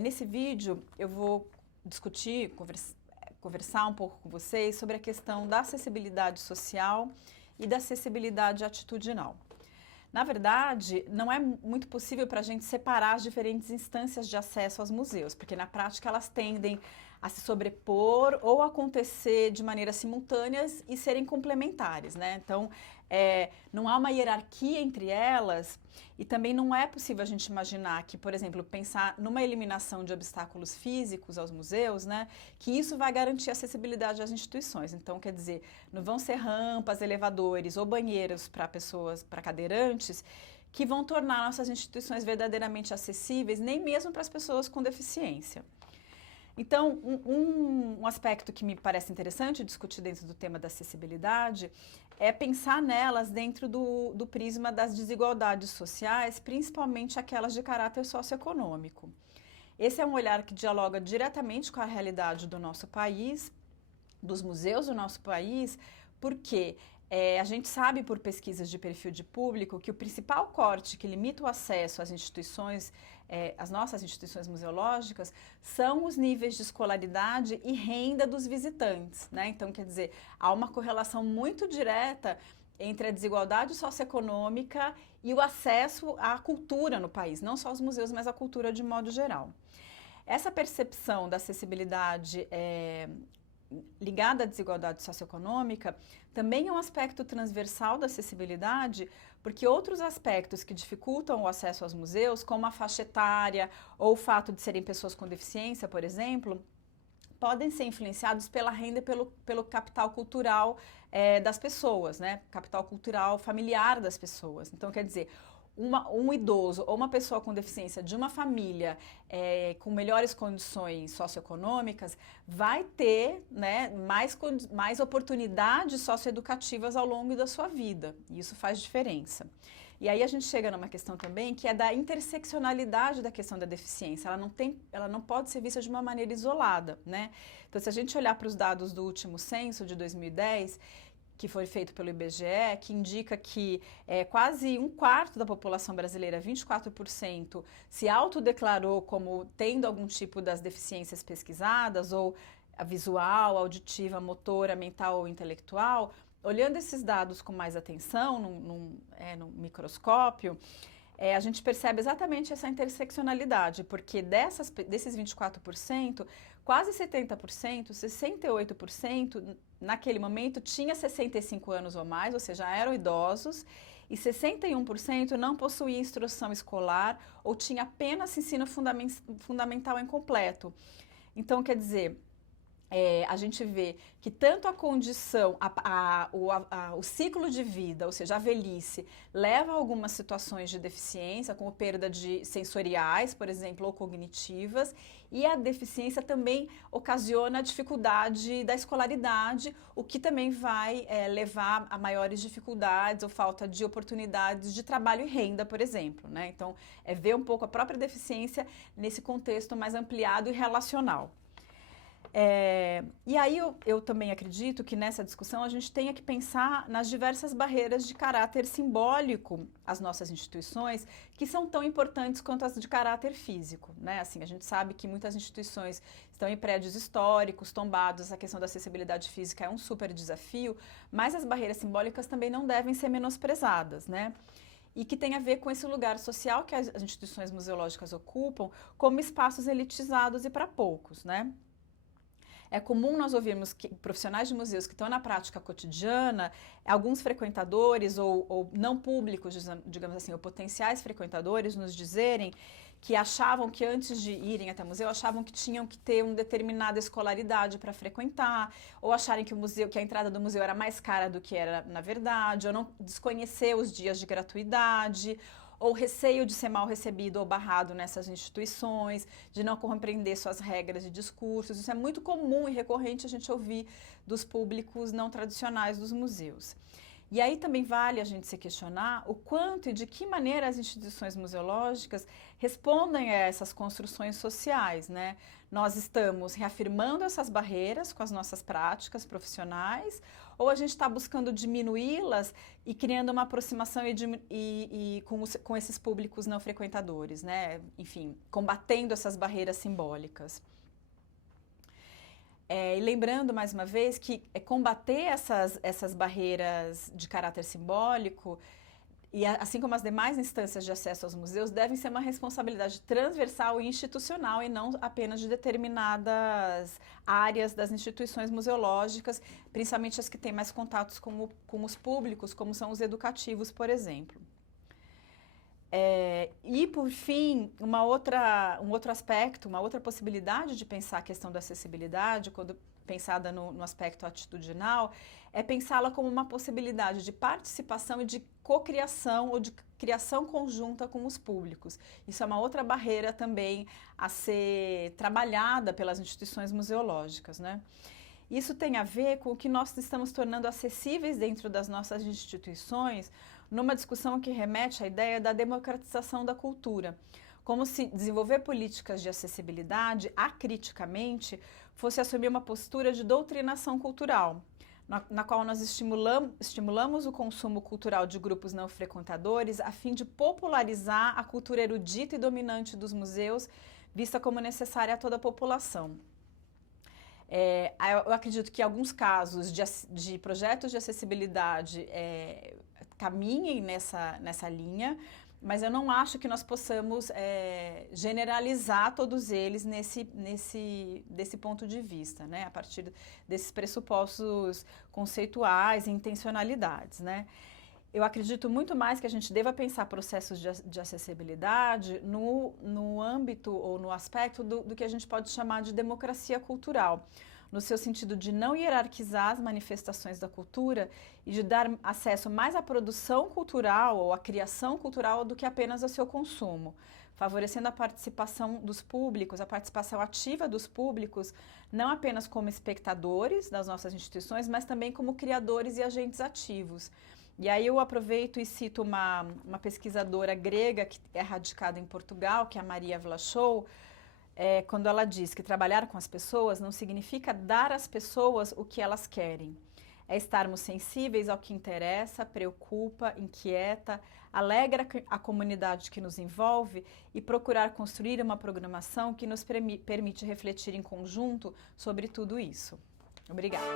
Nesse vídeo eu vou discutir, conversar um pouco com vocês sobre a questão da acessibilidade social e da acessibilidade atitudinal. Na verdade, não é muito possível para a gente separar as diferentes instâncias de acesso aos museus, porque na prática elas tendem a se sobrepor ou acontecer de maneiras simultâneas e serem complementares, né? Então, não há uma hierarquia entre elas e também não é possível a gente imaginar que, por exemplo, pensar numa eliminação de obstáculos físicos aos museus, né? Que isso vai garantir acessibilidade às instituições. Então, quer dizer, não vão ser rampas, elevadores ou banheiros para pessoas, para cadeirantes, que vão tornar nossas instituições verdadeiramente acessíveis, nem mesmo para as pessoas com deficiência. Então, um aspecto que me parece interessante discutir dentro do tema da acessibilidade é pensar nelas dentro do prisma das desigualdades sociais, principalmente aquelas de caráter socioeconômico. Esse é um olhar que dialoga diretamente com a realidade do nosso país, dos museus do nosso país, porque a gente sabe por pesquisas de perfil de público que o principal corte que limita o acesso às instituições, às nossas instituições museológicas, são os níveis de escolaridade e renda dos visitantes, né? Então, quer dizer, há uma correlação muito direta entre a desigualdade socioeconômica e o acesso à cultura no país, não só aos museus, mas à cultura de modo geral. Essa percepção da acessibilidade ligada à desigualdade socioeconômica, também é um aspecto transversal da acessibilidade, porque outros aspectos que dificultam o acesso aos museus, como a faixa etária ou o fato de serem pessoas com deficiência, por exemplo, podem ser influenciados pela renda e pelo capital cultural das pessoas, né? Capital cultural familiar das pessoas. Então, quer dizer, um idoso ou uma pessoa com deficiência de uma família com melhores condições socioeconômicas vai ter, né, mais oportunidades socioeducativas ao longo da sua vida. E isso faz diferença. E aí a gente chega numa questão também que é da interseccionalidade da questão da deficiência. Ela não pode ser vista de uma maneira isolada, né? Então, se a gente olhar para os dados do último censo de 2010, que foi feito pelo IBGE, que indica que quase um quarto da população brasileira, 24%, se autodeclarou como tendo algum tipo das deficiências pesquisadas, ou a visual, auditiva, motora, mental ou intelectual. Olhando esses dados com mais atenção, num microscópio, a gente percebe exatamente essa interseccionalidade, porque desses 24%, quase 70%, 68%, naquele momento tinha 65 anos ou mais, ou seja, eram idosos, e 61% não possuía instrução escolar ou tinha apenas ensino fundamental incompleto. Então, quer dizer, a gente vê que tanto a condição, o ciclo de vida, ou seja, a velhice, leva a algumas situações de deficiência, como perda de sensoriais, por exemplo, ou cognitivas, e a deficiência também ocasiona a dificuldade da escolaridade, o que também vai levar a maiores dificuldades ou falta de oportunidades de trabalho e renda, por exemplo, né? Então, ver um pouco a própria deficiência nesse contexto mais ampliado e relacional. E aí eu também acredito que nessa discussão a gente tenha que pensar nas diversas barreiras de caráter simbólico às nossas instituições, que são tão importantes quanto as de caráter físico, né? Assim, a gente sabe que muitas instituições estão em prédios históricos, tombados, a questão da acessibilidade física é um super desafio, mas as barreiras simbólicas também não devem ser menosprezadas, né? E que tem a ver com esse lugar social que as instituições museológicas ocupam como espaços elitizados e para poucos, né? É comum nós ouvirmos que profissionais de museus que estão na prática cotidiana, alguns frequentadores ou não públicos, digamos assim, ou potenciais frequentadores, nos dizerem que achavam que antes de irem até o museu, achavam que tinham que ter uma determinada escolaridade para frequentar, ou acharem que a entrada do museu era mais cara do que era na verdade, ou não desconhecer os dias de gratuidade, ou receio de ser mal recebido ou barrado nessas instituições, de não compreender suas regras e discursos. Isso é muito comum e recorrente a gente ouvir dos públicos não tradicionais dos museus. E aí também vale a gente se questionar o quanto e de que maneira as instituições museológicas respondem a essas construções sociais, né? Nós estamos reafirmando essas barreiras com as nossas práticas profissionais, ou a gente está buscando diminuí-las e criando uma aproximação com esses públicos não frequentadores, né? Enfim, combatendo essas barreiras simbólicas. E lembrando, mais uma vez, que combater essas barreiras de caráter simbólico, e assim como as demais instâncias de acesso aos museus, devem ser uma responsabilidade transversal e institucional e não apenas de determinadas áreas das instituições museológicas, principalmente as que têm mais contatos com os públicos, como são os educativos, por exemplo. E, por fim, um outro aspecto, uma outra possibilidade de pensar a questão da acessibilidade, quando pensada no aspecto atitudinal, é pensá-la como uma possibilidade de participação e de cocriação ou de criação conjunta com os públicos. Isso é uma outra barreira também a ser trabalhada pelas instituições museológicas, né? Isso tem a ver com o que nós estamos tornando acessíveis dentro das nossas instituições, numa discussão que remete à ideia da democratização da cultura, como se desenvolver políticas de acessibilidade acriticamente fosse assumir uma postura de doutrinação cultural, na qual nós estimulamos o consumo cultural de grupos não frequentadores a fim de popularizar a cultura erudita e dominante dos museus, vista como necessária a toda a população. Eu acredito que alguns casos de projetos de acessibilidade caminhem nessa linha, mas eu não acho que nós possamos generalizar todos eles desse ponto de vista, né? A partir desses pressupostos conceituais e intencionalidades, né? Eu acredito muito mais que a gente deva pensar processos de acessibilidade no âmbito ou no aspecto do que a gente pode chamar de democracia cultural, no seu sentido de não hierarquizar as manifestações da cultura e de dar acesso mais à produção cultural ou à criação cultural do que apenas ao seu consumo, favorecendo a participação dos públicos, a participação ativa dos públicos, não apenas como espectadores das nossas instituições, mas também como criadores e agentes ativos. E aí eu aproveito e cito uma pesquisadora grega que é radicada em Portugal, que é a Maria Vlachou, quando ela diz que trabalhar com as pessoas não significa dar às pessoas o que elas querem. É estarmos sensíveis ao que interessa, preocupa, inquieta, alegra a comunidade que nos envolve e procurar construir uma programação que nos permite refletir em conjunto sobre tudo isso. Obrigada.